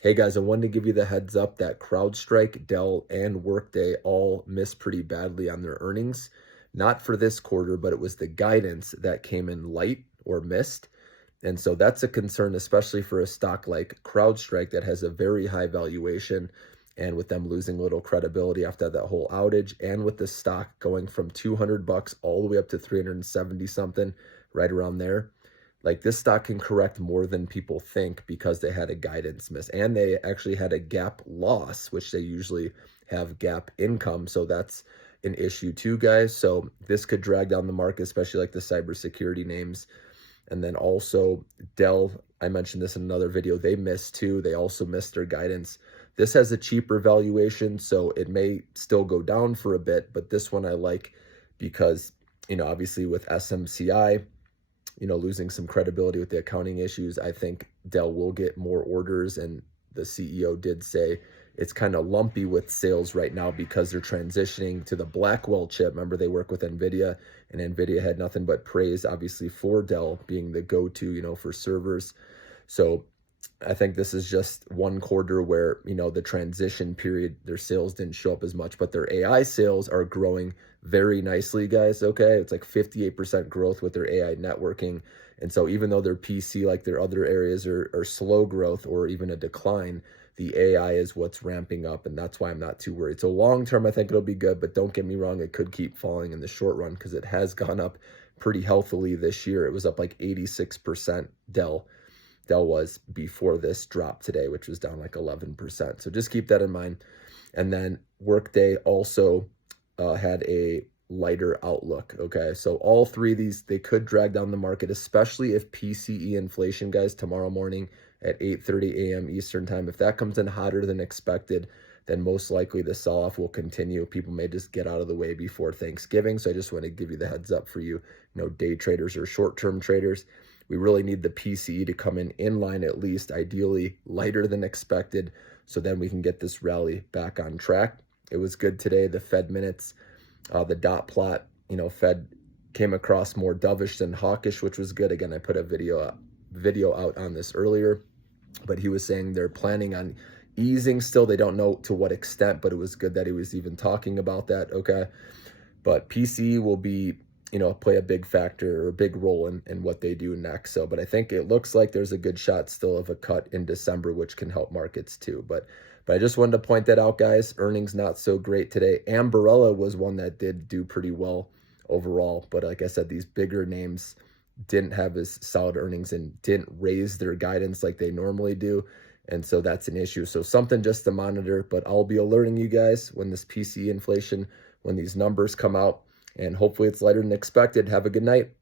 Hey guys, I wanted to give you the heads up that CrowdStrike, Dell, and Workday all missed pretty badly on their earnings. Not for this quarter, but it was the guidance that came in light or missed. And so that's a concern, especially for a stock like CrowdStrike that has a very high valuation. And with them losing a little credibility after that whole outage, and with the stock going from 200 bucks all the way up to 370 something, right around there, like this stock can correct more than people think because they had a guidance miss and they actually had a gap loss, which they usually have gap income. So that's an issue too, guys. So this could drag down the market, especially like the cybersecurity names. And then also Dell, I mentioned this in another video, they missed too. They also missed their guidance. This has a cheaper valuation, so it may still go down for a bit, but this one I like because, obviously with SMCI, losing some credibility with the accounting issues, I think Dell will get more orders. And the CEO did say it's kind of lumpy with sales right now because they're transitioning to the Blackwell chip. Remember, they work with NVIDIA, and NVIDIA had nothing but praise, obviously, for Dell being the go-to, for servers. So I think this is just one quarter where, the transition period, their sales didn't show up as much, but their AI sales are growing very nicely, guys. Okay. It's like 58% growth with their AI networking. And so even though their PC, like their other areas are slow growth or even a decline, the AI is what's ramping up. And that's why I'm not too worried. So long term, I think it'll be good, but don't get me wrong. It could keep falling in the short run because it has gone up pretty healthily this year. It was up like 86% Dell was before this drop today, which was down like 11%. So just keep that in mind. And then Workday also had a lighter outlook. Okay. So all three of these, they could drag down the market, especially if PCE inflation, guys, tomorrow morning at 8:30 a.m. Eastern time, if that comes in hotter than expected, then most likely the sell-off will continue. People may just get out of the way before Thanksgiving. So I just want to give you the heads up for you, day traders or short-term traders. We really need the PCE to come in line, at least ideally lighter than expected. So then we can get this rally back on track. It was good today. The Fed minutes, the dot plot, Fed came across more dovish than hawkish, which was good. Again, I put a video out on this earlier, but he was saying they're planning on easing still. They don't know to what extent, but it was good that he was even talking about that. Okay. But PCE will be, play a big factor or a big role in what they do next. So, but I think it looks like there's a good shot still of a cut in December, which can help markets too. But I just wanted to point that out, guys. Earnings not so great today. Ambarella was one that did do pretty well overall. But like I said, these bigger names didn't have as solid earnings and didn't raise their guidance like they normally do. And so that's an issue. So something just to monitor, but I'll be alerting you guys when this PCE inflation, when these numbers come out, and hopefully it's lighter than expected. Have a good night.